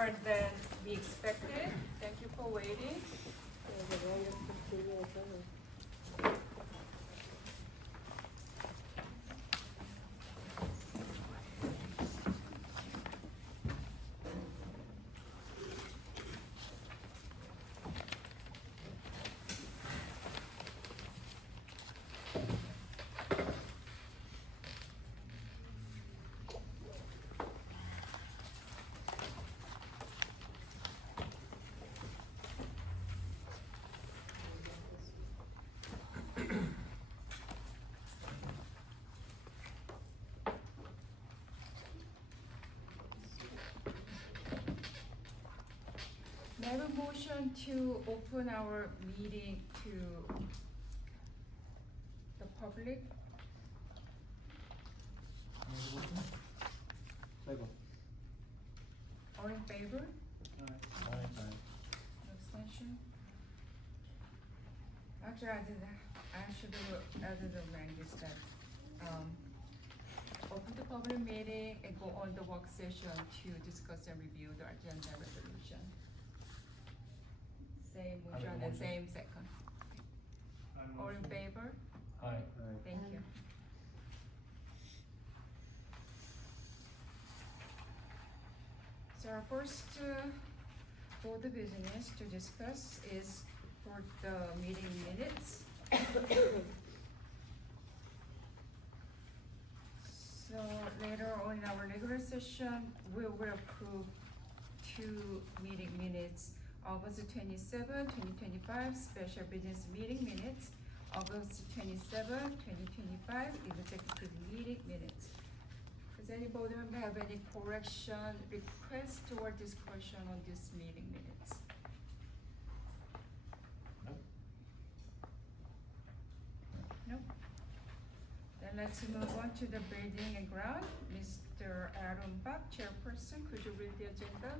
more than we expected. Thank you for waiting. May I have a motion to open our meeting to the public? Second. All in favor? Aye. No abstention? Actually, I should have added the language that, open the public meeting and go on the work session to discuss and review the agenda resolution. Same Have a motion and motion. same second. All in favor? Aye. Thank you. So our first board business to discuss is for the meeting minutes. So later on in our regular session, we will approve two meeting minutes. August 27, 2025, special business meeting minutes. August 27, 2025, executive meeting minutes. Does anybody have any correction, request, or discussion on this meeting minutes? Nope. Nope. Then let's move on to the building and ground. Mr. Aaron Bach, chairperson, could you read the agenda?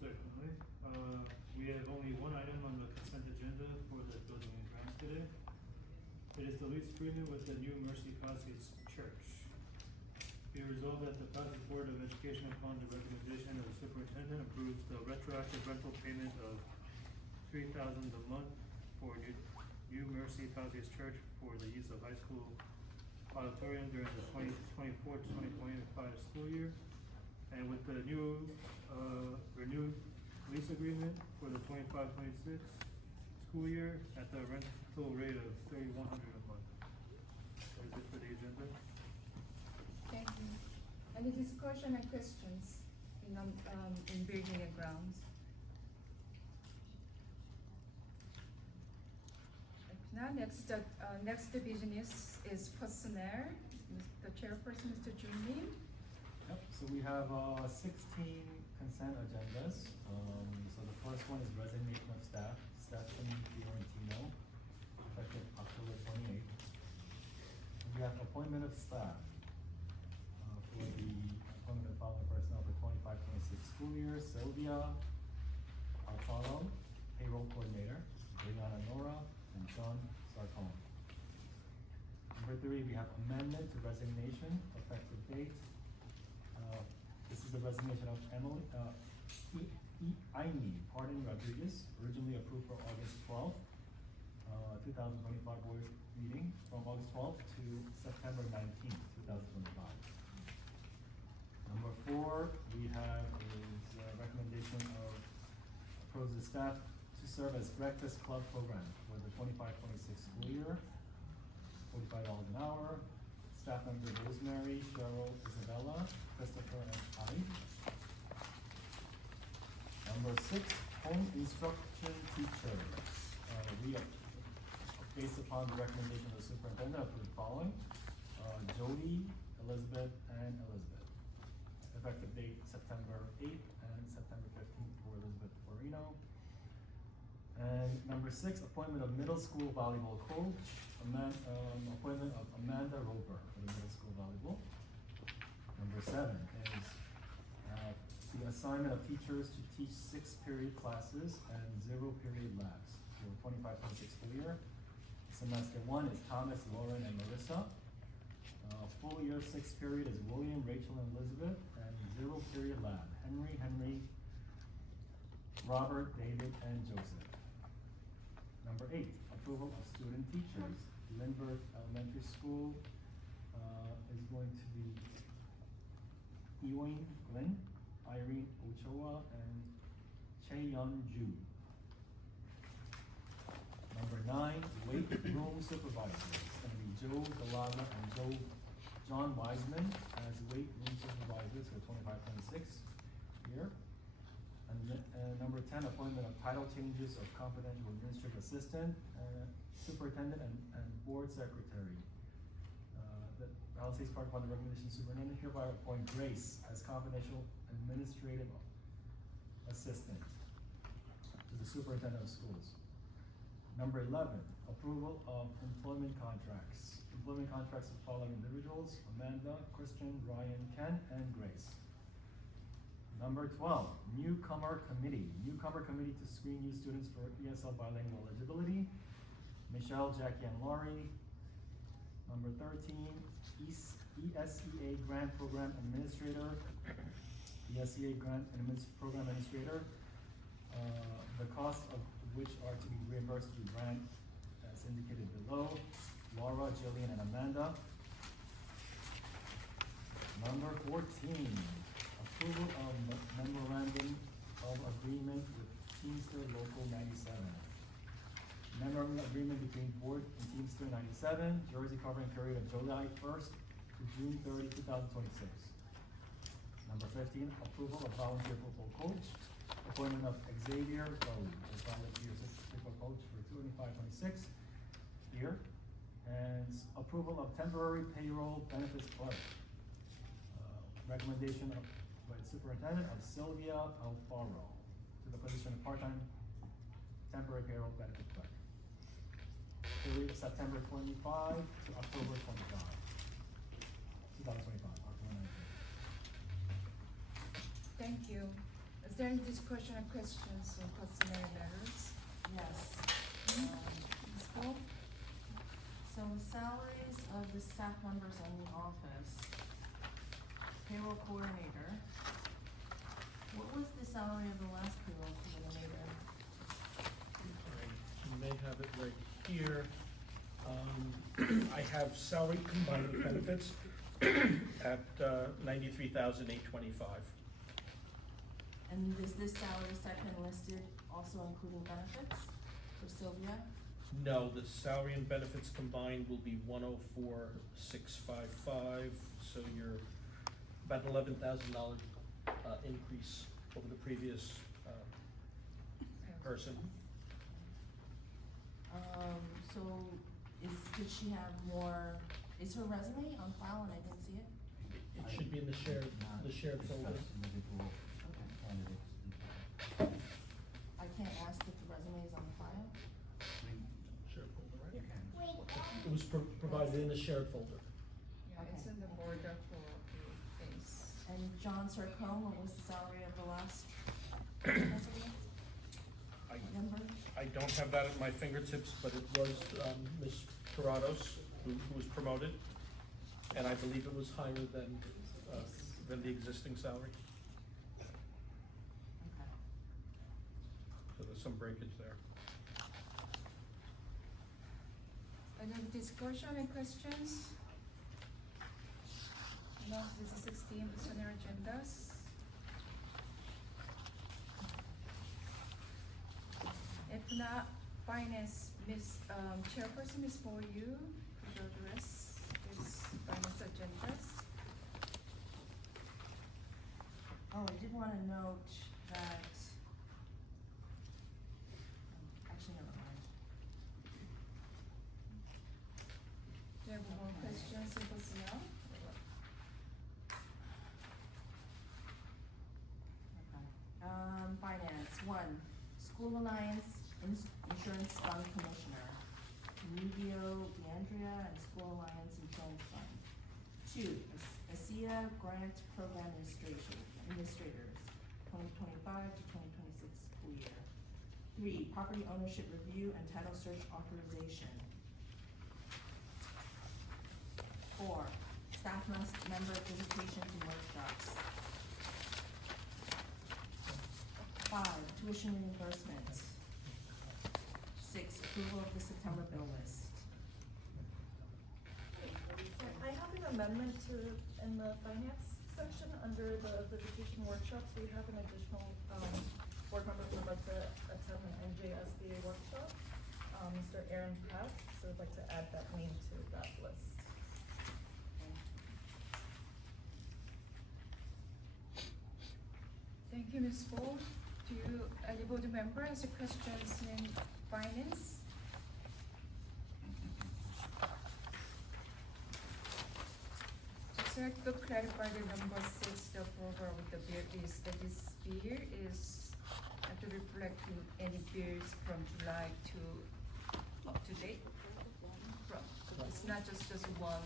Certainly. We have only one item on the consent agenda for the building and grounds today. It is the lease agreement with the New Mercy Palisades Church. Be resolved that the Palisades Board of Education, upon the recommendation of the superintendent, approves the retroactive rental payment of $3,000 a month for New Mercy Palisades Church for the use of high school auditorium during the 2024-2025 school year. And with the new, renewed lease agreement for the 25-26 school year at the rental rate of $3,100 a month. That is it for the agenda. Thank you. Any discussion and questions in building and grounds? If not, next business is personnel. The chairperson, Mr. Jun Lim. Yep, so we have 16 consent agendas. So the first one is resignation of staff, Stephanie Fiorentino, effective October 28th. And we have appointment of staff for the appointment of following personnel for 25-26 school year: Sylvia Alfaro, payroll coordinator, Brianna Nora, and John Sarcone. Number 3, we have amendment to resignation, effective date. This is the resignation of Emily, Aimee Pardon Rodriguez, originally approved for August 12th, 2025 board meeting, from August 12th to September 19th, 2025. Number 4, we have is a recommendation of approves the staff to serve as breakfast club program for the 25-26 school year, $45 an hour. Staff members Rosemary, Cheryl, Isabella, Christopher, and I. Number 6, home instruction teachers. We are, based upon the recommendation of the superintendent, approve the following: Jody, Elizabeth, and Elizabeth. Effective date September 8th and September 15th for Elizabeth Forino. And number 6, appointment of middle school volleyball coach. Appointment of Amanda Roper for the middle school volleyball. Number 7 is the assignment of teachers to teach 6-period classes and 0-period labs for 25-26 school year. Semester 1 is Thomas, Lauren, and Marissa. Full year 6 period is William, Rachel, and Elizabeth, and 0 period lab, Henry, Robert, David, and Joseph. Number 8, approval of student teachers. Lindbergh Elementary School is going to be Ewing Glenn, Irene Ochoa, and Chaeyeon Ju. Number 9, weight room supervisors. It's gonna be Joe Galaga and John Wiseman as weight room supervisors for 25-26 year. And number 10, appointment of title changes of confidential administrative assistant, superintendent, and board secretary. The Palisades Park upon the recommendation of superintendent hereby appoint Grace as confidential administrative assistant to the superintendent of schools. Number 11, approval of employment contracts. Employment contracts of following individuals: Amanda, Christian, Ryan, Ken, and Grace. Number 12, newcomer committee. Newcomer committee to screen new students for ESL bilingual eligibility: Michelle, Jackie, and Laurie. Number 13, ESEA grant program administrator. ESEA grant program administrator, the cost of which are to be reimbursed through grant as indicated below: Laura, Jillian, and Amanda. Number 14, approval of memorandum of agreement with Teamster Local 97. Memorandum of agreement between Board and Teamster 97, Jersey, covering period of July 1st to June 30, 2026. Number 15, approval of volunteer football coach. Appointment of Xavier Bowie as volunteer football coach for 25-26 year. And approval of temporary payroll benefits clerk. Recommendation by the superintendent of Sylvia Alfaro to the position of part-time temporary payroll benefit clerk. Period September 25 to October 25, 2025, October 19th. Thank you. Is there any discussion or questions on personnel matters? Yes. Ms. Paul? So salaries of the staff members in the office. Payroll coordinator. What was the salary of the last payroll coordinator? You may have it right here. I have salary combined with benefits at $93,825. And is this salary stipend listed also including benefits for Sylvia? No, the salary and benefits combined will be $104,655, so you're about $11,000 increase over the previous person. So did she have more, is her resume on file and I didn't see it? It should be in the shared folder. I can't ask if the resume is on the file? Shared folder, right? It was provided in the shared folder. Yeah, it's in the border for base. And John Sarcone, what was the salary of the last resume? Number? I don't have that at my fingertips, but it was Ms. Corrados who was promoted, and I believe it was higher than the existing salary. Okay. So there's some breakage there. Any discussion and questions? No, this is 16 personnel agendas. If not, finance, Chairperson, Ms. For you, could you address this finance agendas? Oh, I did wanna note that, actually, never mind. Do you have more questions in personnel? Okay. Finance, 1, School Alliance Insurance Fund Commissioner, Nubio DeAndrea, and School Alliance Insurance Fund. 2, ASEA Grant Program Administrators, 2025 to 2026 school year. 3, Property Ownership Review and Title Search Authorization. 4, staff member visitations and workshops. 5, tuition reimbursement. 6, approval of the September bill list. I have an amendment to, in the finance section, under the visitation workshops, we have an additional, board member who would like to attend an NJSBA workshop, Mr. Aaron Path, so I'd like to add that name to that list. Thank you, Ms. Ford. Do you, any board member has questions in finance? Just like to clarify the number 6, the approval with the bill is that this bill is have to reflect any bills from July to up to date. From, so it's not just 1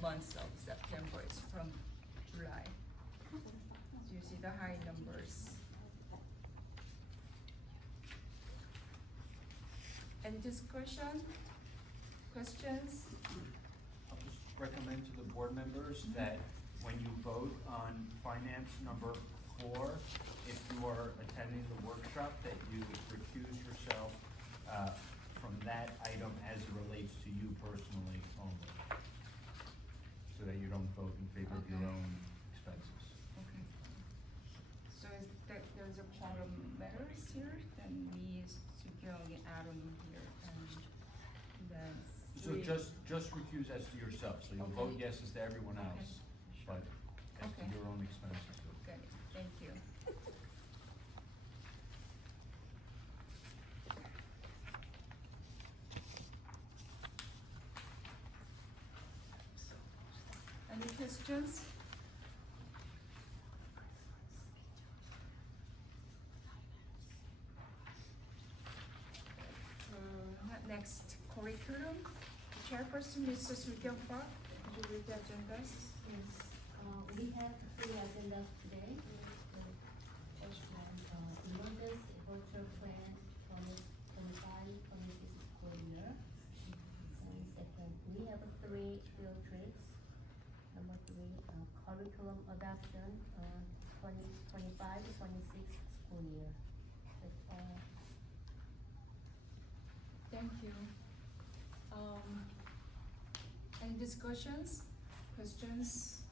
month of September, it's from July. So you see the high numbers. Any discussion, questions? I'll just recommend to the board members that when you vote on finance number 4, if you are attending the workshop, that you recuse yourself from that item as it relates to you personally only, so that you don't vote in favor of your Okay. own expenses. Okay. So is that there's a quantum matters here, then me, Sukyung, and Aaron here, and then So just recuse as to yourself, so you'll vote Okay. yes as to everyone Okay. else, but as to Okay. your own expenses. Got it, thank you. Any questions? Next, curriculum. Chairperson, Mrs. Sukyung Park, could you read the agendas? Yes, we have 3 agendas today. First one, emergency virtual plan 2025-26 school year. And second, we have 3 field trips. Number 3, curriculum adoption, 2025-26 school year. That's all. Thank you. Any discussions, questions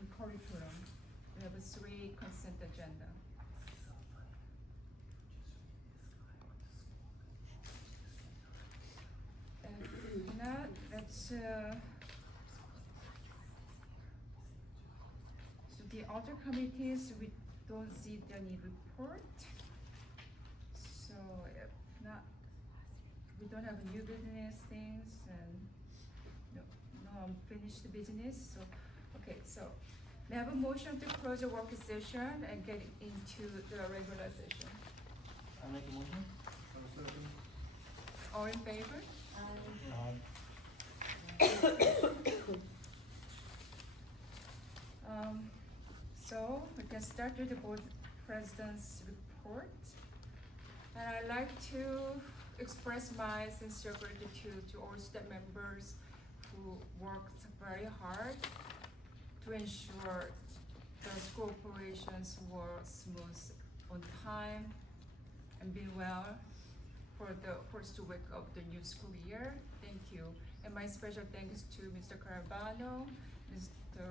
in curriculum? We have a 3 consent agenda. And if not, let's, so the other committees, we don't see any report. So if not, we don't have new business things and no unfinished business, so, okay, so may I have a motion to close the work session and get into the regular session? I make a motion? All in favor? So we can start with the board president's report. And I'd like to express my sincere gratitude to all staff members who worked very hard to ensure the school operations were smooth on time and be well for the first week of the new school year. Thank you. And my special thanks to Mr. Carabano, Mr.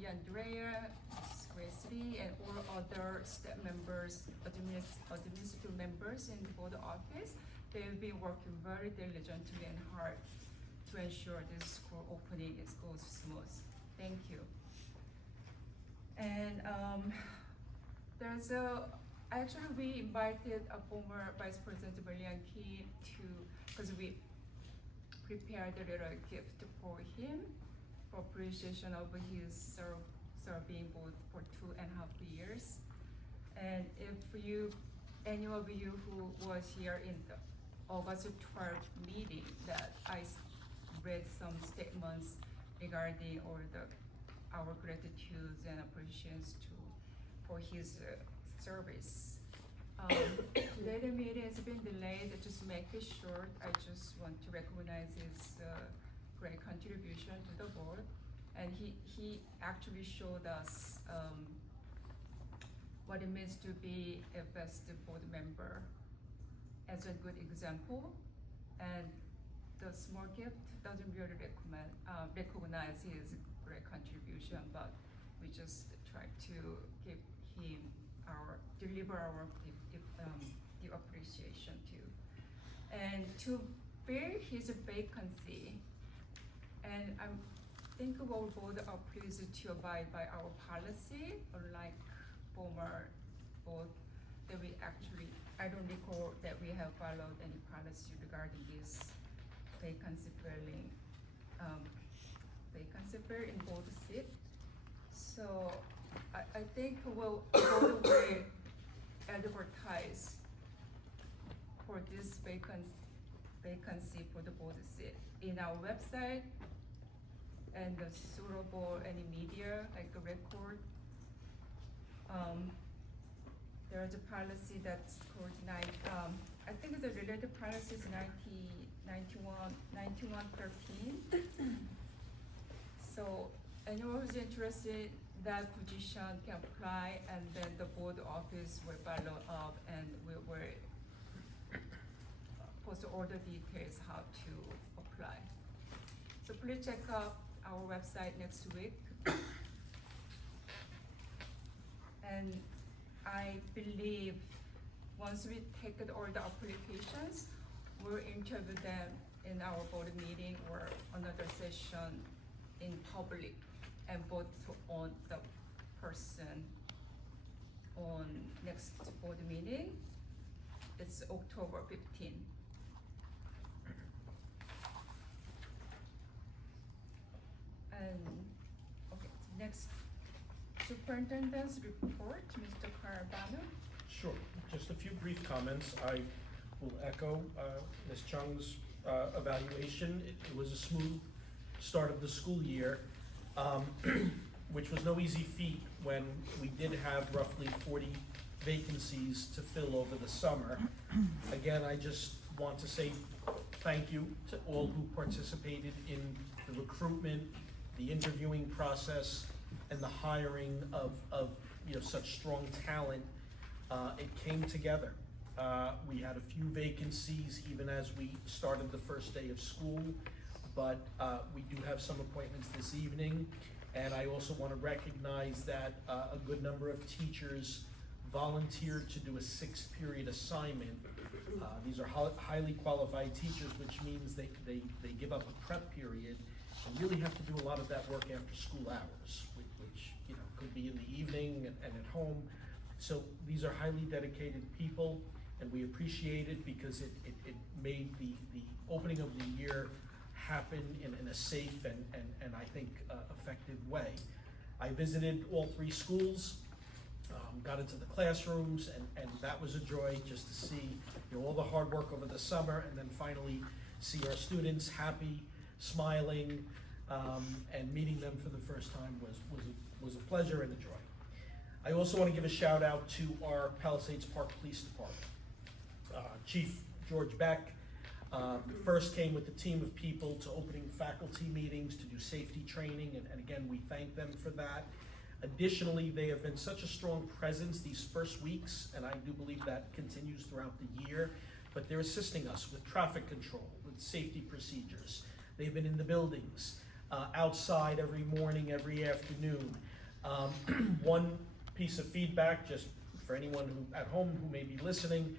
D'Andrea, Ms. Grace Lee, and all other staff members, administrative members in the board office. They've been working very diligently and hard to ensure this school opening goes smooth. Thank you. And actually we invited a former Vice President William Key because we prepared a little gift for him for appreciation of his serving both for 2.5 years. And if any of you who was here in the August 12th meeting, that I read some statements regarding our gratitude and appreciations for his service. Today the meeting has been delayed. Just make it short. I just want to recognize his great contribution to the board and he actually showed us what it means to be a best board member as a good example. And the small gift doesn't really recognize his great contribution, but we just try to give him deliver our the appreciation too. And to fill his vacancy, and I think we'll both are pleased to abide by our policy, unlike former board, that we actually, I don't recall that we have followed any policy regarding this vacancy filling, in board seat. So I think we'll advertise for this vacancy for the board seat in our website and the suitable any media like a record. There's a policy that's called I think the related policy is 9113. So anyone who's interested, that position can apply, and then the board office will follow up and we will post all the details how to apply. So please check out our website next week. And I believe once we take all the applications, we'll interview them in our board meeting or another session in public and vote on the person on next board meeting. It's October 15. And okay, next superintendent's report, Mr. Carabano. Sure, just a few brief comments. I will echo Ms. Chung's evaluation. It was a smooth start of the school year, which was no easy feat when we did have roughly 40 vacancies to fill over the summer. Again, I just want to say thank you to all who participated in the recruitment, the interviewing process, and the hiring of such strong talent. It came together. We had a few vacancies even as we started the first day of school, but we do have some appointments this evening. And I also want to recognize that a good number of teachers volunteered to do a 6-period assignment. These are highly qualified teachers, which means they give up a prep period and really have to do a lot of that work after school hours, which could be in the evening and at home. So these are highly dedicated people, and we appreciate it because it made the opening of the year happen in a safe and I think effective way. I visited all 3 schools, got into the classrooms, and that was a joy just to see all the hard work over the summer, and then finally see our students happy, smiling, and meeting them for the first time was a pleasure and a joy. I also want to give a shout out to our Palisades Park Police Department. Chief George Beck first came with a team of people to opening faculty meetings to do safety training, and again, we thank them for that. Additionally, they have been such a strong presence these first weeks, and I do believe that continues throughout the year, but they're assisting us with traffic control, with safety procedures. They've been in the buildings, outside every morning, every afternoon. One piece of feedback, just for anyone at home who may be listening,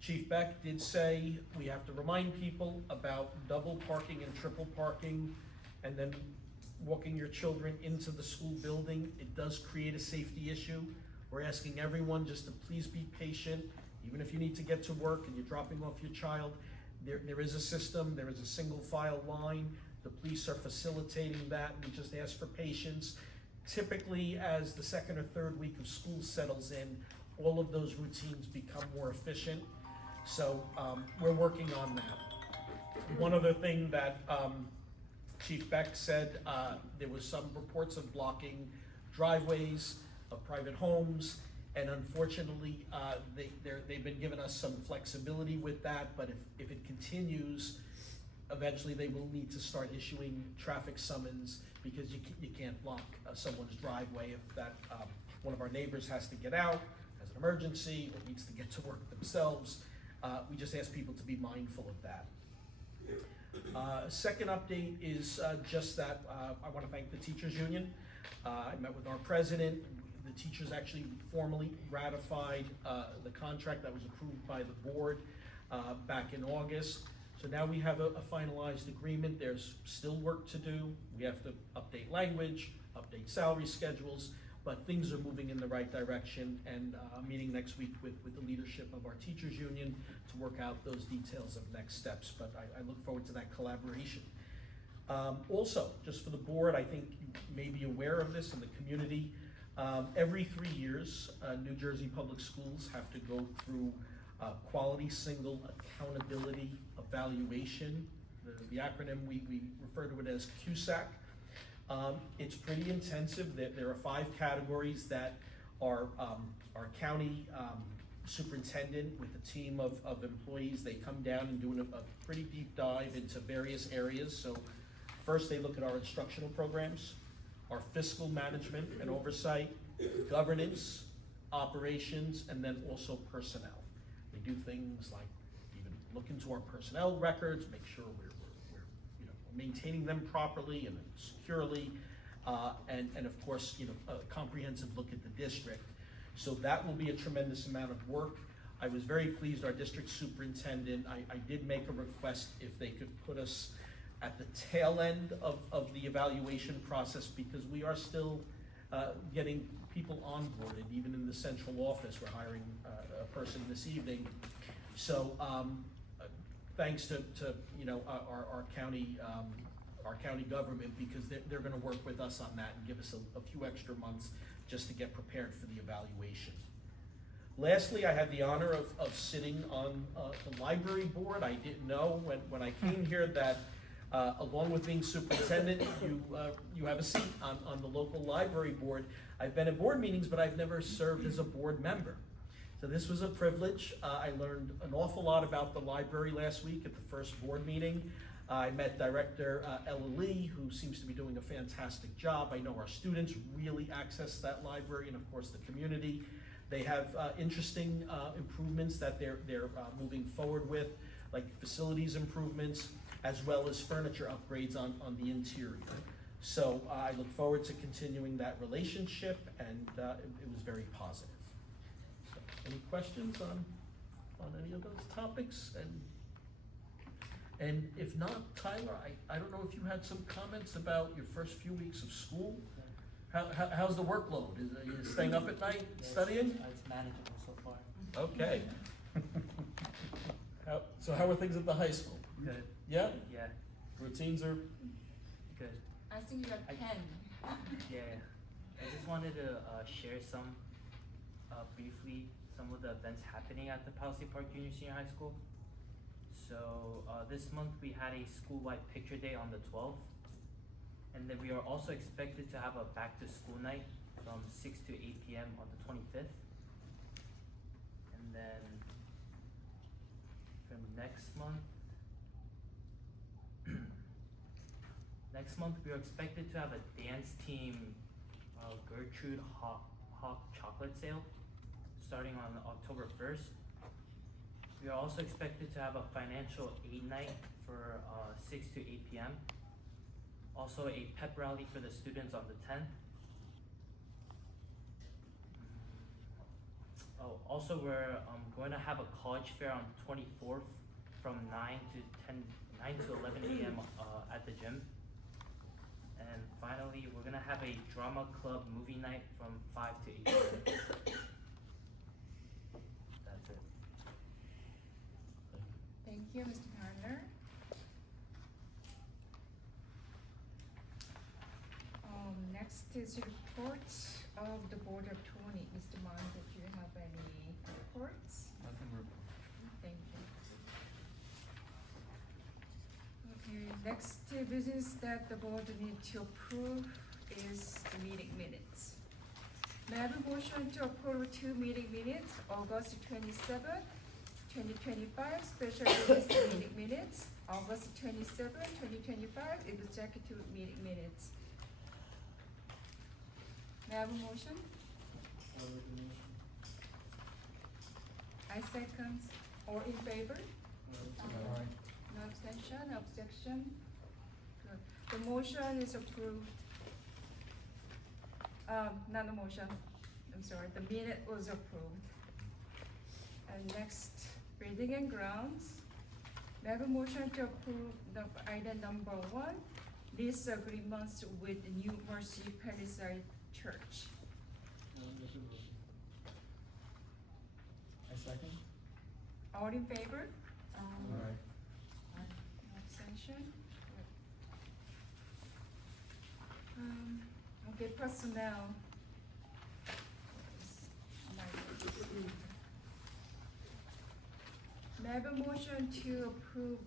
Chief Beck did say we have to remind people about double parking and triple parking, and then walking your children into the school building. It does create a safety issue. We're asking everyone just to please be patient. Even if you need to get to work and you're dropping off your child, there is a system, there is a single file line. The police are facilitating that. We just ask for patience. Typically, as the 2nd or 3rd week of school settles in, all of those routines become more efficient. So we're working on that. One other thing that Chief Beck said, there was some reports of blocking driveways of private homes, and unfortunately, they've been giving us some flexibility with that, but if it continues, eventually they will need to start issuing traffic summons because you can't block someone's driveway if that, one of our neighbors has to get out, has an emergency, or needs to get to work themselves. We just ask people to be mindful of that. Second update is just that I want to thank the teachers union. I met with our president. The teachers actually formally ratified the contract that was approved by the board back in August. So now we have a finalized agreement. There's still work to do. We have to update language, update salary schedules, but things are moving in the right direction, and I'm meeting next week with the leadership of our teachers union to work out those details of next steps, but I look forward to that collaboration. Also, just for the board, I think you may be aware of this in the community. Every 3 years, New Jersey Public Schools have to go through Quality Single Accountability Evaluation. The acronym, we refer to it as QSAC. It's pretty intensive. There are 5 categories that our county superintendent with a team of employees, they come down and do a pretty deep dive into various areas. So first they look at our instructional programs, our fiscal management and oversight, governance, operations, and then also personnel. They do things like even look into our personnel records, make sure we're maintaining them properly and securely, and of course, a comprehensive look at the district. So that will be a tremendous amount of work. I was very pleased, our district superintendent, I did make a request if they could put us at the tail end of the evaluation process, because we are still getting people onboarded, even in the central office. We're hiring a person this evening. So thanks to our county government, because they're going to work with us on that and give us a few extra months just to get prepared for the evaluation. Lastly, I had the honor of sitting on the library board. I didn't know when I came here that along with being superintendent, you have a seat on the local library board. I've been at board meetings, but I've never served as a board member. So this was a privilege. I learned an awful lot about the library last week at the first board meeting. I met Director Ella Lee, who seems to be doing a fantastic job. I know our students really access that library, and of course the community. They have interesting improvements that they're moving forward with, like facilities improvements, as well as furniture upgrades on the interior. So I look forward to continuing that relationship, and it was very positive. So, any questions on any of those topics? And if not, Tyler, I don't know if you had some comments about your first few weeks of school. How's the workload? Are you staying up at night studying? It's manageable so far. Okay. So how are things at the high school? Good. Yeah? Yeah, Routines are good. I think you're 10. Yeah, I just wanted to share some, briefly, some of the events happening at the Palisades Park Junior Senior High School. So this month we had a school-wide picture day on the 12th. And then we are also expected to have a back-to-school night from 6 to 8 p.m. on the 25th. And then from next month we are expected to have a dance team Gertrude Hawk chocolate sale starting on October 1st. We are also expected to have a financial aid night for 6 to 8 p.m. Also a pep rally for the students on the 10th. Oh, also we're going to have a college fair on the 24th from 9 to 11 a.m. At the gym. And finally, we're gonna have a drama club movie night from 5 to 8 p.m. That's it. Thank you, Mr. Garner. Next is report of the Board of 20. Mr. Mon, do you have any reports? Nothing report. Thank you. Okay, next business that the board needs to approve is the meeting minutes. May I have a motion to approve 2 meeting minutes, August 27th, 2025, special business meeting minutes, August 27, 2025, executive meeting minutes. May I have a motion? I'll make a motion. I second. All in favor? Aye. No abstention, no objection? Good. The motion is approved. Not the motion, I'm sorry, the minute was approved. And next, building and grounds. May I have a motion to approve the item number 1, lease agreements with New Mercy Palisades Church. I'll make a motion. I second. All in favor? Aye. No abstention? Okay, personnel. May I have a motion to approve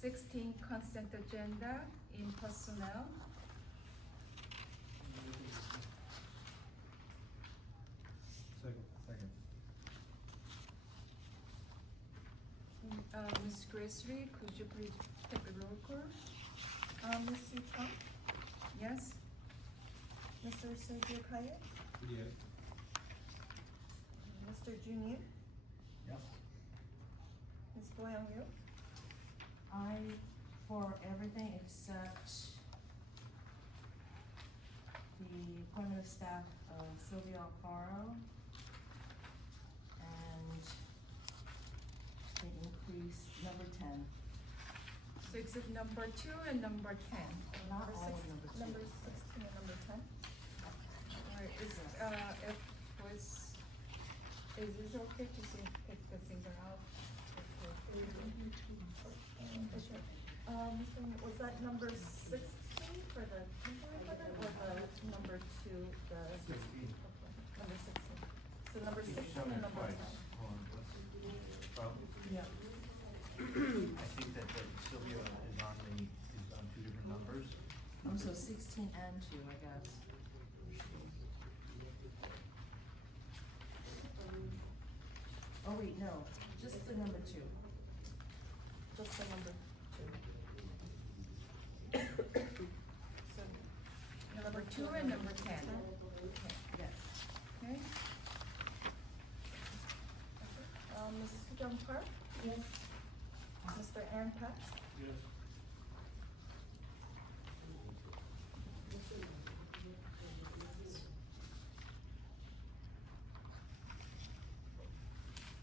16 consent agenda in personnel? I'll make a motion. Second. Ms. Grace Lee, could you please take a roll call? Ms. Sue Chung, Yes? Mr. Sergio Kaya, Yes. Mr. Junior, Yes. Ms. Boyoung Ryu, I, for everything except the appointment of staff of Sylvia Alfaro and the increase number 10. So except number 2 and number 10. Not number all six, of number 2. number 16 and number 10. Or is, if was, is it okay to say, pick the single out? Mr. Nguyen, was that number 16 for the temporary budget or the number 2, the? 16. Okay, number 16. So number 16 and number 10. Yeah. I think that Sylvia is on two different numbers. Oh, so 16 and 2, I guess. Oh, wait, no, just the number 2. Just the number 2. So, number 2 and number 10, Yes. okay? Ms. Soo Park, Yes. Mr. Aaron Peck, Yes.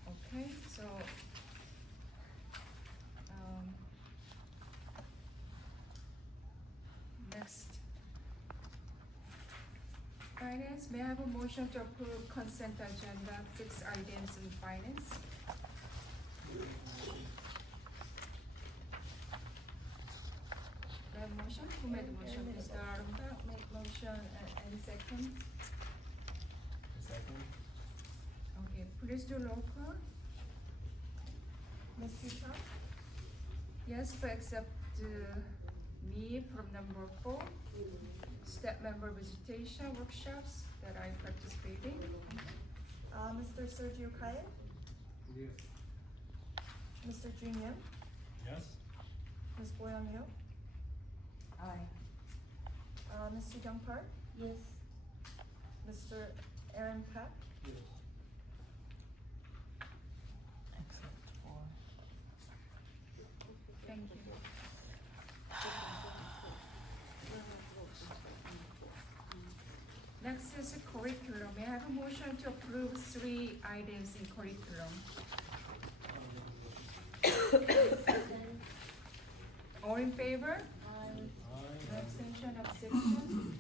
Okay, so, next. Finance, may I have a motion to approve consent agenda, 6 items in finance? May I have a motion? Who made the motion? Mr. Arunda made motion, and second? Second. Okay, please do roll call. Ms. Soo Chung, Yes, but except me from number 4, step member visitation workshops that I participated in. Mr. Sergio Kaya, Yes. Mr. Junior, Yes. Ms. Boyoung Ryu, Aye. Ms. Soo Park, Yes. Mr. Aaron Peck, Yes. Except for. Thank you. Next is curriculum. May I have a motion to approve 3 items in curriculum? I'll make a motion. Second. All in favor? Aye. No abstention, abstention?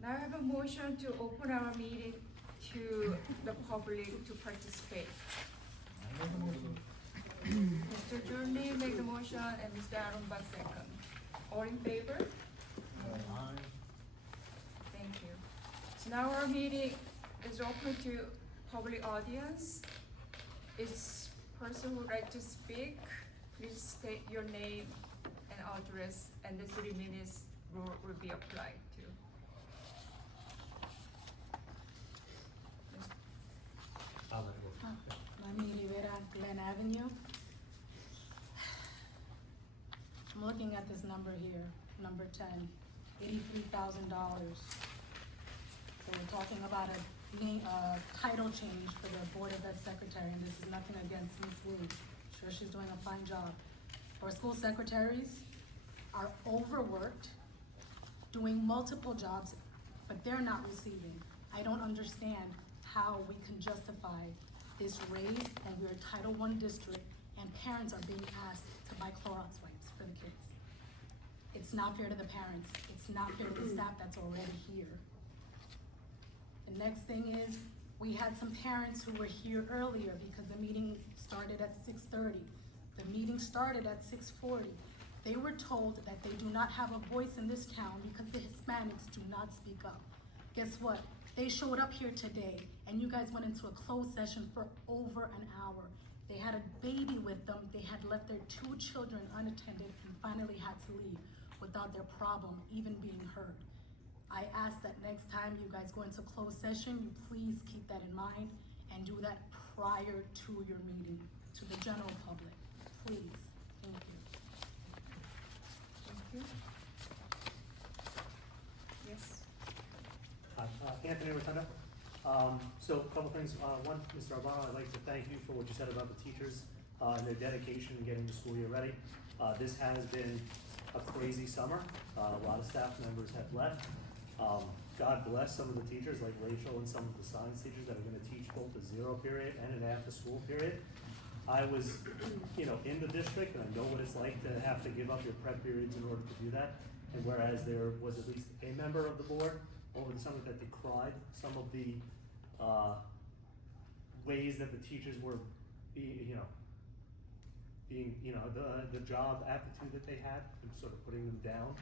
Now I have a motion to open our meeting to the public to participate. I make a motion. Mr. Journey make the motion and Mr. Arumba second. All in favor? Aye. Thank you. So now our meeting is open to public audience. Is person who would like to speak, please state your name and address, and the 3 minutes rule will be applied to. Noemi Rivera, Glen Avenue. I'm looking at this number here, number 10, $83,000. So we're talking about a title change for the Board of Ed Secretary, and this is nothing against Ms. Lee. Sure, she's doing a fine job. Our school secretaries are overworked, doing multiple jobs, but they're not receiving. I don't understand how we can justify this raise, and we're a Title I district, and parents are being asked to buy Clorox wipes for the kids. It's not fair to the parents, it's not fair to the staff that's already here. The next thing is, we had some parents who were here earlier because the meeting started at 6:30. The meeting started at 6:40. They were told that they do not have a voice in this town because the Hispanics do not speak up. Guess what? They showed up here today, and you guys went into a closed session for over an hour. They had a baby with them, they had left their 2 children unattended and finally had to leave without their problem even being heard. I ask that next time you guys go into closed session, you please keep that in mind and do that prior to your meeting, to the general public, please. Thank you. Thank you. Yes. Hi, Anthony Rotunda. So a couple things. One, Mr. Albano, I'd like to thank you for what you said about the teachers and their dedication in getting the school year ready. This has been a crazy summer. A lot of staff members have left. God bless some of the teachers like Rachel and some of the science teachers that are gonna teach both the 0 period and an after-school period. I was, in the district, and I know what it's like to have to give up your prep periods in order to do that. And whereas there was at least a member of the board over the summer that decried some of the ways that the teachers were being, the job aptitude that they had, and sort of putting them down.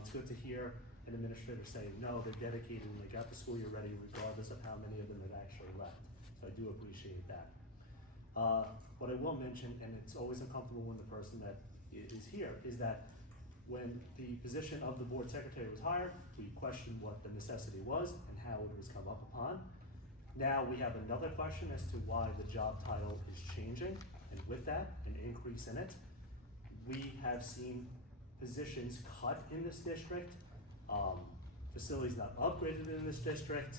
It's good to hear an administrator say, no, they're dedicated and they got the school year ready regardless of how many of them have actually left. So I do appreciate that. What I will mention, and it's always uncomfortable when the person that is here, is that when the position of the board secretary was hired, we questioned what the necessity was and how it was come up upon. Now we have another question as to why the job title is changing, and with that, an increase in it. We have seen positions cut in this district, facilities not upgraded in this district.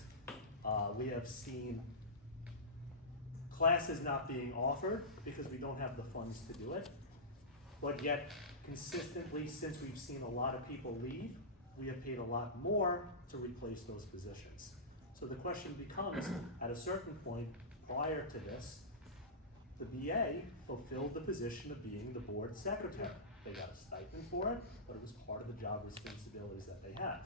We have seen classes not being offered because we don't have the funds to do it. But yet, consistently, since we've seen a lot of people leave, we have paid a lot more to replace those positions. So the question becomes, at a certain point prior to this, the BA fulfilled the position of being the board secretary. They got a stipend for it, but it was part of the job responsibilities that they have.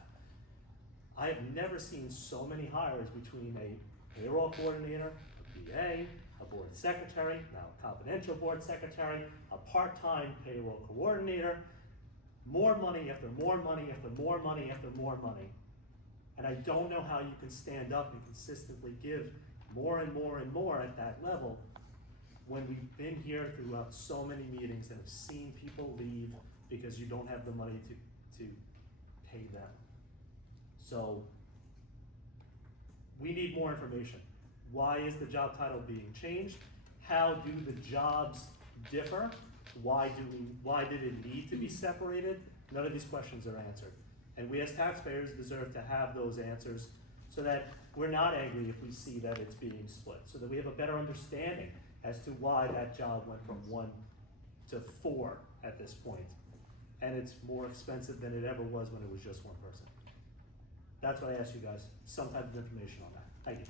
I have never seen so many hires between a payroll coordinator, a BA, a board secretary, now a confidential board secretary, a part-time payroll coordinator, more money after more money after more money after more money. And I don't know how you can stand up and consistently give more and more and more at that level when we've been here throughout so many meetings and have seen people leave because you don't have the money to pay them. So we need more information. Why is the job title being changed? How do the jobs differ? Why did it need to be separated? None of these questions are answered. And we as taxpayers deserve to have those answers so that we're not angry if we see that it's being split, so that we have a better understanding as to why that job went from 1 to 4 at this point. And it's more expensive than it ever was when it was just one person. That's what I asked you guys, some type of information on that. Thank you.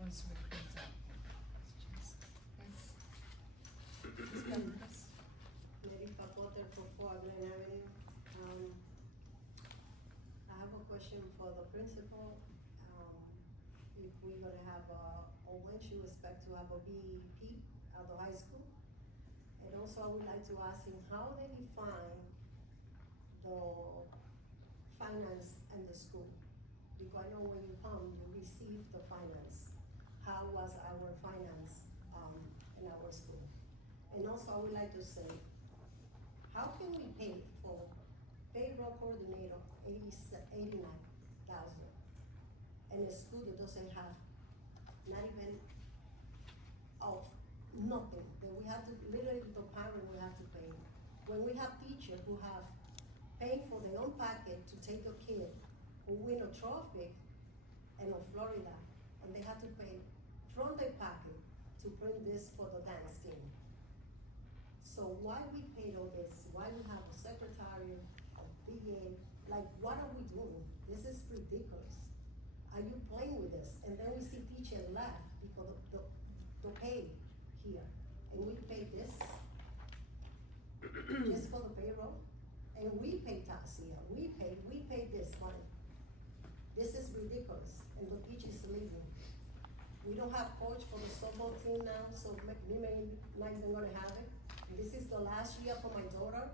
Once we close out. Yes. Lady Papote for 4 Glen Avenue. I have a question for the principal. If we're gonna have or when she expect to have a BEP at the high school? And also I would like to ask him how they define the finance in the school. Because I know when you come, you receive the finance. How was our finance in our school? And also I would like to say, how can we pay for payroll coordinator $89,000 and a school that doesn't have not even, oh, nothing, that we have to, literally the parent will have to pay. When we have teachers who have paid for their own packet to take a kid who win a trophy in Florida, and they have to pay from their pocket to bring this for the dance team. So why we paid all this, why we have a secretary, a BA, like what are we doing? This is ridiculous. Are you playing with this? And then we see teachers laugh because of the pay here. And we pay this just for the payroll. And we pay tax here, we pay this money. This is ridiculous, and the teachers leaving. We don't have coach for the softball team now, so we may not even gonna have it. And this is the last year for my daughter,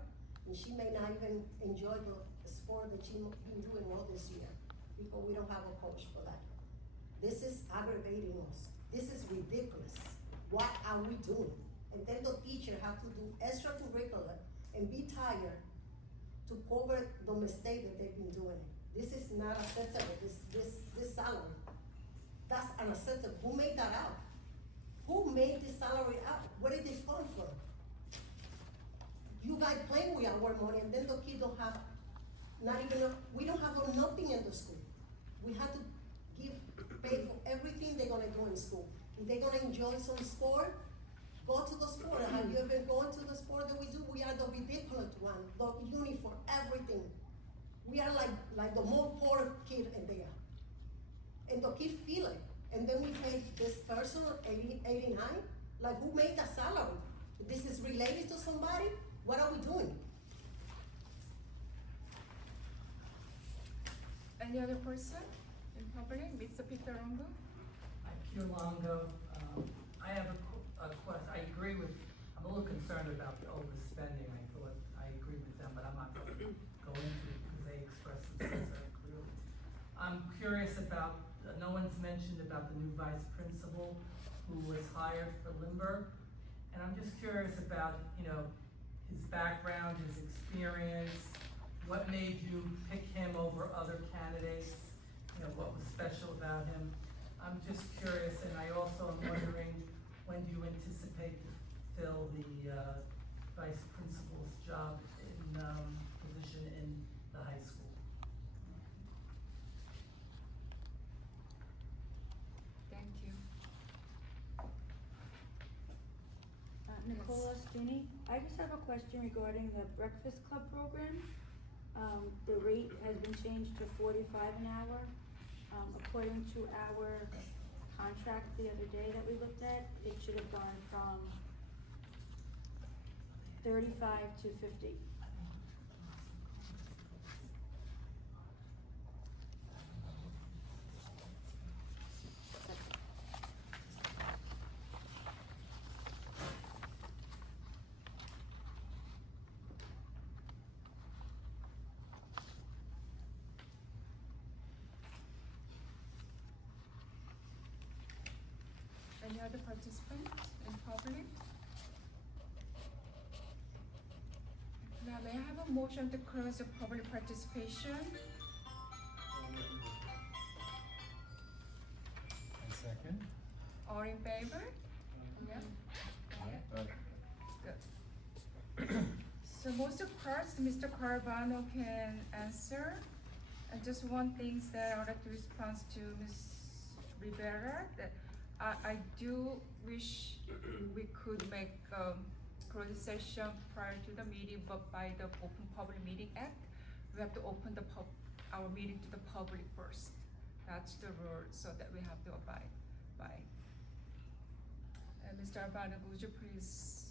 and she may not even enjoy the sport that she's been doing all this year, because we don't have a coach for that. This is aggravating us. This is ridiculous. What are we doing? And then the teacher have to do extracurricular and be tired to cover the mistake that they've been doing. This is not acceptable, this salary. That's unacceptable. Who made that up? Who made this salary up? Where did this come from? You guys playing with our money, and then the kids don't have, not even, we don't have nothing in the school. We have to pay for everything they're gonna do in school. If they're gonna enjoy some sport, go to the sport. Have you ever gone to the sport that we do? We are the ridiculous one, the uniform, everything. We are like the more poor kid in there. And the kids feel it. And then we pay this person 89, like who made that salary? This is related to somebody? What are we doing? Any other person in public? Mr. Peter Longo? Q Longo, I have a question. I agree with, I'm a little concerned about the overspending. I agree with them, but I'm not going to go into it because they expressed themselves very clearly. I'm curious about, no one's mentioned about the new vice principal who was hired for Lindbergh. And I'm just curious about, his background, his experience, what made you pick him over other candidates, what was special about him. I'm just curious, and I also am wondering, when do you anticipate to fill the vice principal's job in position in the high school? Thank you. Nicole Ostini. I just have a question regarding the Breakfast Club program. The rate has been changed to $45 an hour. According to our contract the other day that we looked at, it should have gone from 35 to 50. Any other participants in public? Now, may I have a motion to close the public participation? And second? All in favor? Yeah. Good. So most of parts, Mr. Carvano can answer. And just one thing that I would like to respond to Ms. Rivera, that I do wish we could make closed session prior to the meeting, but by the Open Public Meeting Act, we have to open our meeting to the public first. That's the rule, so that we have to abide by. And Mr. Arbano, would you please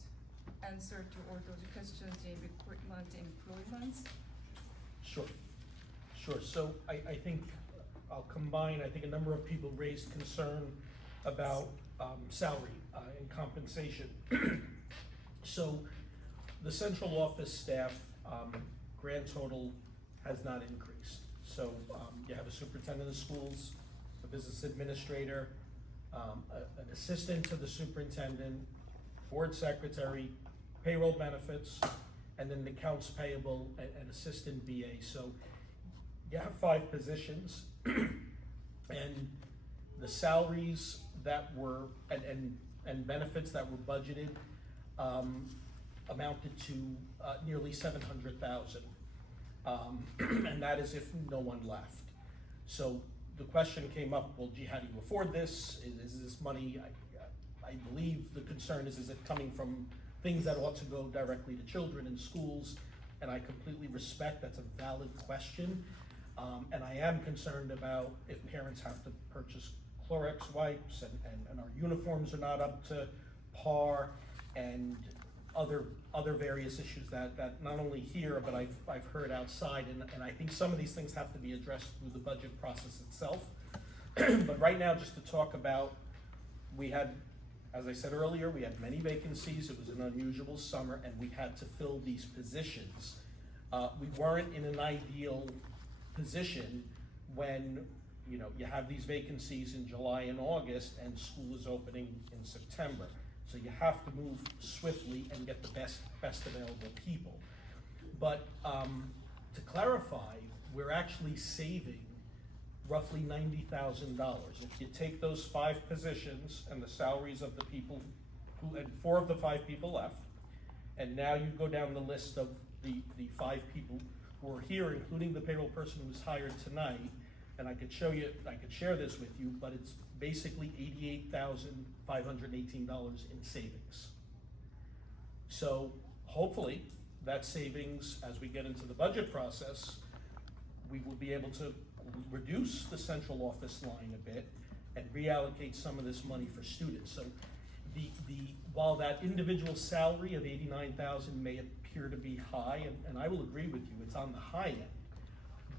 answer to all those questions in recruitment, employment? Sure. So I think I'll combine, I think a number of people raised concern about salary and compensation. So the central office staff grand total has not increased. So you have a superintendent of schools, a business administrator, an assistant to the superintendent, board secretary, payroll benefits, and then the accounts payable and assistant BA. So you have 5 positions. And the salaries that were, and benefits that were budgeted, amounted to, nearly 700,000. And that is if no one left. So the question came up, well, gee, how do you afford this? Is this money, I believe the concern is it coming from things that ought to go directly to children in schools? And I completely respect, that's a valid question. And I am concerned about if parents have to purchase Clorox wipes and our uniforms are not up to par, and other various issues that not only here, but I've heard outside, and I think some of these things have to be addressed through the budget process itself. But right now, just to talk about, we had, as I said earlier, we had many vacancies. It was an unusual summer, and we had to fill these positions. We weren't in an ideal position when, you know, you have these vacancies in July and August, and school is opening in September. So you have to move swiftly and get the best available people. But to clarify, we're actually saving roughly $90,000. If you take those 5 positions and the salaries of the people who, and 4 of the 5 people left, and now you go down the list of the 5 people who are here, including the payroll person who was hired tonight, and I could share this with you, but it's basically $88,518 in savings. So hopefully that savings, as we get into the budget process, we will be able to reduce the central office line a bit and reallocate some of this money for students. So while that individual salary of $89,000 may appear to be high, and I will agree with you, it's on the high end,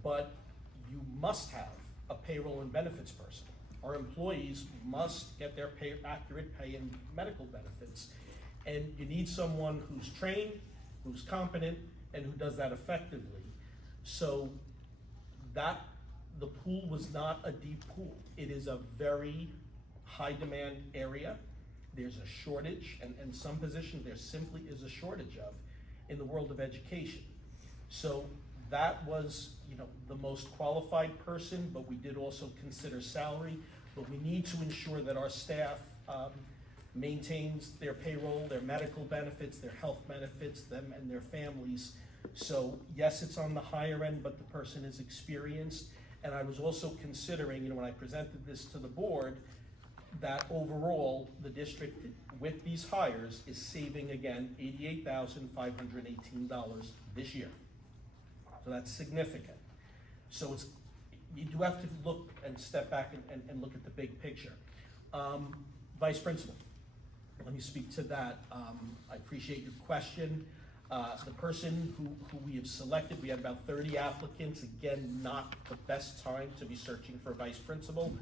but you must have a payroll and benefits person. Our employees must get their accurate pay and medical benefits. And you need someone who's trained, who's competent, and who does that effectively. So the pool was not a deep pool. It is a very high demand area. There's a shortage, and some positions there simply is a shortage of in the world of education. So that was, you know, the most qualified person, but we did also consider salary. But we need to ensure that our staff maintains their payroll, their medical benefits, their health benefits, them and their families. So yes, it's on the higher end, but the person is experienced. And I was also considering, you know, when I presented this to the board, that overall, the district with these hires is saving, again, $88,518 this year. So that's significant. So you do have to look and step back and look at the big picture. Vice Principal, let me speak to that. I appreciate your question. The person who we have selected, we had about 30 applicants. Again, not the best time to be searching for a vice principal.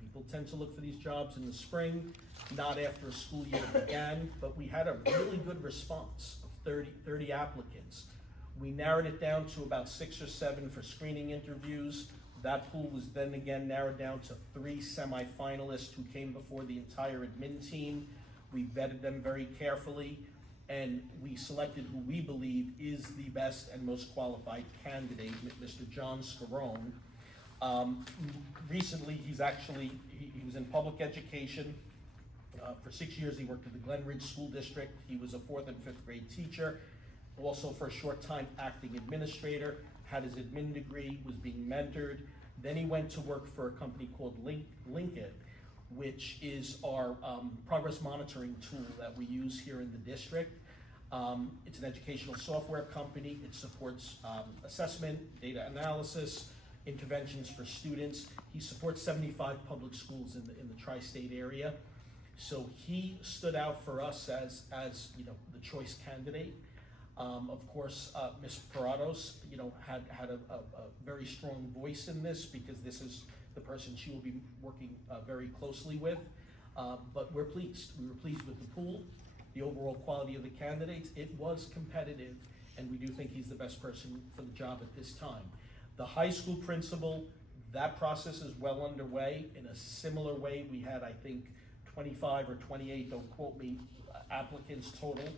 People tend to look for these jobs in the spring, not after a school year began, but we had a really good response of 30 applicants. We narrowed it down to about 6 or 7 for screening interviews. That pool was then again narrowed down to 3 semifinalists who came before the entire admin team. We vetted them very carefully, and we selected who we believe is the best and most qualified candidate, Mr. John Scarone. Recently, he was in public education. For 6 years, he worked at the Glen Ridge School District. He was a 4th and 5th grade teacher. Also, for a short time, acting administrator, had his admin degree, was being mentored. Then he went to work for a company called Linkit, which is our progress monitoring tool that we use here in the district. It's an educational software company. It supports assessment, data analysis, interventions for students. He supports 75 public schools in the tri-state area. So he stood out for us as you know, the choice candidate. Of course, Ms. Parados, you know, had a very strong voice in this, because this is the person she will be working very closely with. But we're pleased. We were pleased with the pool, the overall quality of the candidates. It was competitive, and we do think he's the best person for the job at this time. The high school principal, that process is well underway. In a similar way, we had, I think, 25 or 28, don't quote me, applicants total.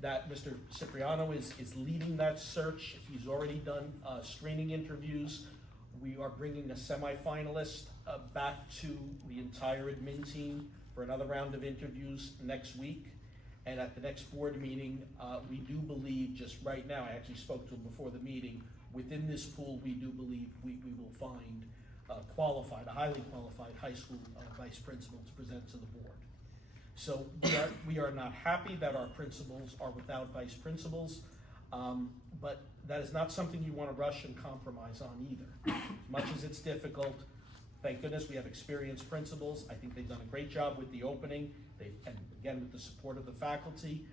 That Mr. Cipriano is leading that search. He's already done screening interviews. We are bringing a semifinalist back to the entire admin team for another round of interviews next week. And at the next board meeting, we do believe, just right now, I actually spoke to him before the meeting, within this pool, we do believe we will find a highly qualified high school vice principal to present to the board. So we are not happy that our principals are without vice principals, but that is not something you want to rush and compromise on either. As much as it's difficult, thank goodness we have experienced principals. I think they've done a great job with the opening, and again, with the support of the faculty.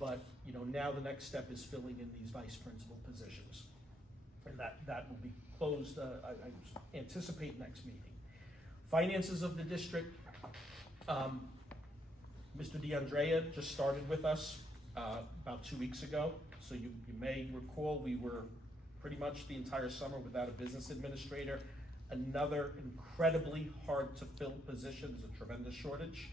But now the next step is filling in these vice principal positions. And that will be closed, I anticipate next meeting. Finances of the district, Mr. DeAndrea just started with us about 2 weeks ago. So you may recall we were pretty much the entire summer without a business administrator. Another incredibly hard to fill position. There's a tremendous shortage.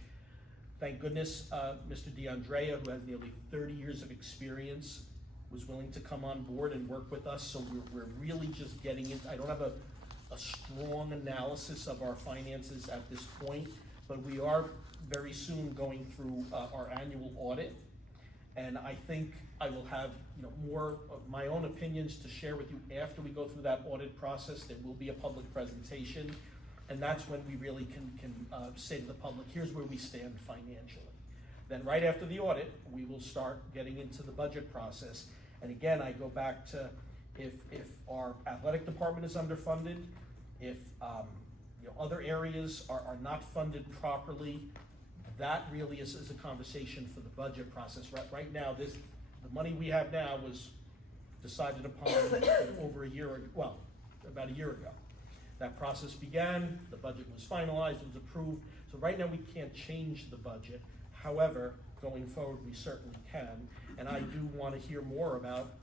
Thank goodness Mr. DeAndrea, who has nearly 30 years of experience, was willing to come on board and work with us. So we're really just getting into, I don't have a strong analysis of our finances at this point, but we are very soon going through our annual audit. And I think I will have more of my own opinions to share with you after we go through that audit process. There will be a public presentation, and that's when we really can say to the public, here's where we stand financially. Then right after the audit, we will start getting into the budget process. And again, I go back to if our athletic department is underfunded, if other areas are not funded properly, that really is a conversation for the budget process. Right now, the money we have now was decided upon over about a year ago. That process began, the budget was finalized, it was approved. So right now we can't change the budget. However, going forward, we certainly can. And I do want to hear more about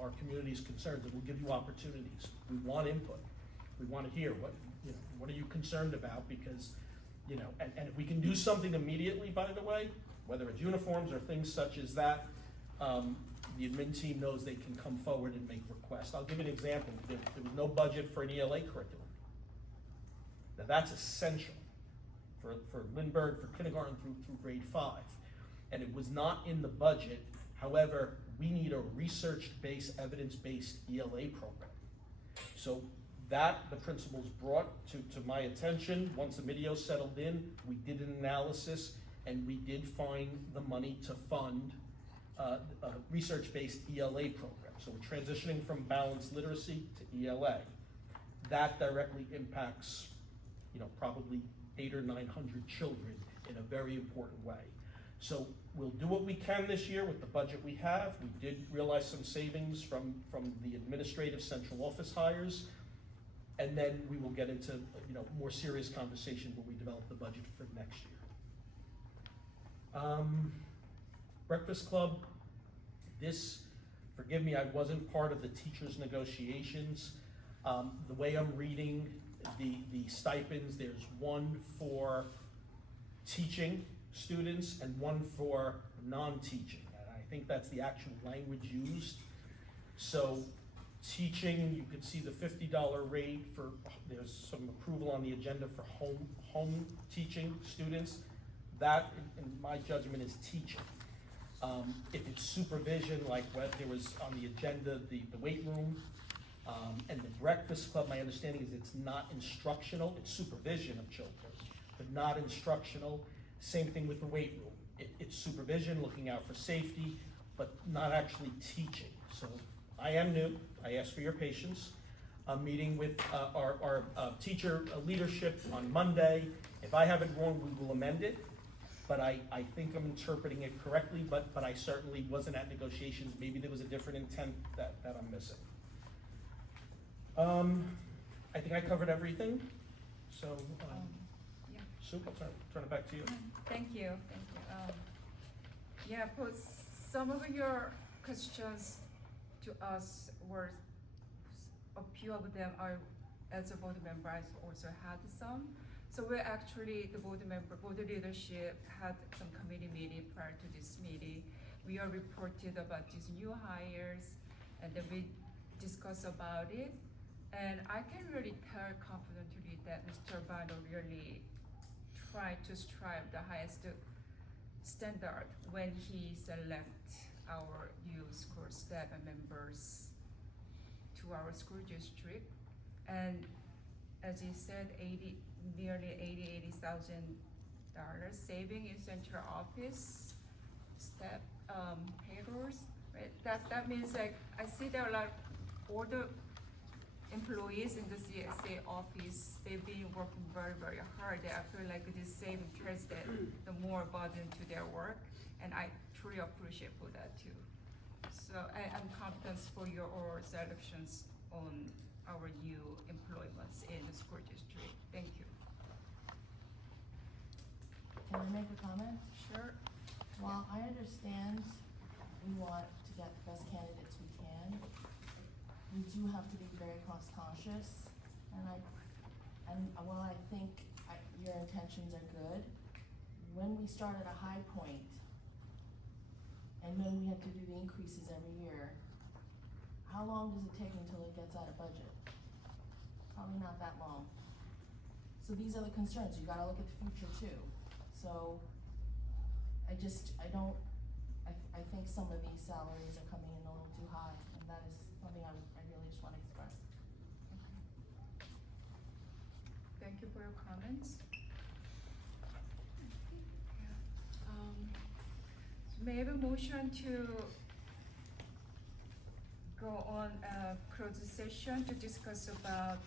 our community's concerns, and we'll give you opportunities. We want input. We want to hear what are you concerned about, because and if we can do something immediately, by the way, whether it's uniforms or things such as that, the admin team knows they can come forward and make requests. I'll give you an example. There was no budget for an ELA curriculum. Now that's essential for Lindbergh, for kindergarten through grade 5. And it was not in the budget. However, we need a research-based, evidence-based ELA program. So that the principals brought to my attention. Once the video settled in, we did an analysis, and we did find the money to fund a research-based ELA program. So we're transitioning from balanced literacy to ELA. That directly impacts, probably 800 or 900 children in a very important way. So we'll do what we can this year with the budget we have. We did realize some savings from the administrative central office hires. And then we will get into more serious conversation when we develop the budget for next year. Breakfast Club, forgive me, I wasn't part of the teachers' negotiations. The way I'm reading the stipends, there's one for teaching students and one for non-teaching. And I think that's the actual language used. So teaching, you could see the $50 rate there's some approval on the agenda for home teaching students. That, in my judgment, is teaching. If it's supervision, like what there was on the agenda, the weight room, and the breakfast club, my understanding is it's not instructional, it's supervision of children, but not instructional. Same thing with the weight room. It's supervision, looking out for safety, but not actually teaching. So I am new. I ask for your patience. I'm meeting with our teacher leadership on Monday. If I have it wrong, we will amend it. But I think I'm interpreting it correctly, but I certainly wasn't at negotiations. Maybe there was a different intent that I'm missing. I think I covered everything. So, Yeah. Sue, I'll turn it back to you. Thank you. Yeah, for some of your questions to us were, a few of them are, as a board member, I also had some. So we're actually, the board leadership had some committee meeting prior to this meeting. We are reported about these new hires, and then we discuss about it. And I can really tell confidently that Mr. Bano really tried to strive the highest standard when he select our new school staff and members to our school district. And as he said, nearly $80,000 saving in central office staff payrolls. Right? That means like I see there are a lot of older employees in the CSA office. They've been working very, very hard. I feel like this saving translate the more burden to their work, and I truly appreciate for that too. So I'm confident for your oral selections on our new employments in the school district. Thank you. Can I make a comment? Sure. While I understand we want to get the best candidates we can, we do have to be very cost conscious. And while I think your intentions are good, when we start at a high point and then we have to do the increases every year, how long does it take until it gets out of budget? Probably not that long. So these are the concerns. You gotta look at the future too. So I think some of these salaries are coming in a little too high, and that is something I really just wanna express. Thank you for your comments. So may I have a motion to go on a closed session to discuss about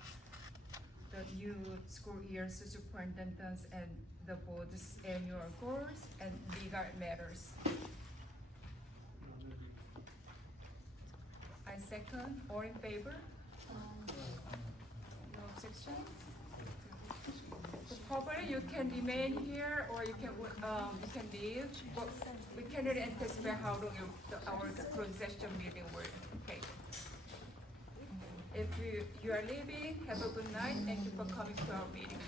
the new school year superintendents and the board's annual goals and legal matters. I second. All in favor? No objection? So probably you can remain here or you can leave, but we cannot anticipate how long our closed session meeting will take. If you are leaving, have a good night. Thank you for coming to our meeting.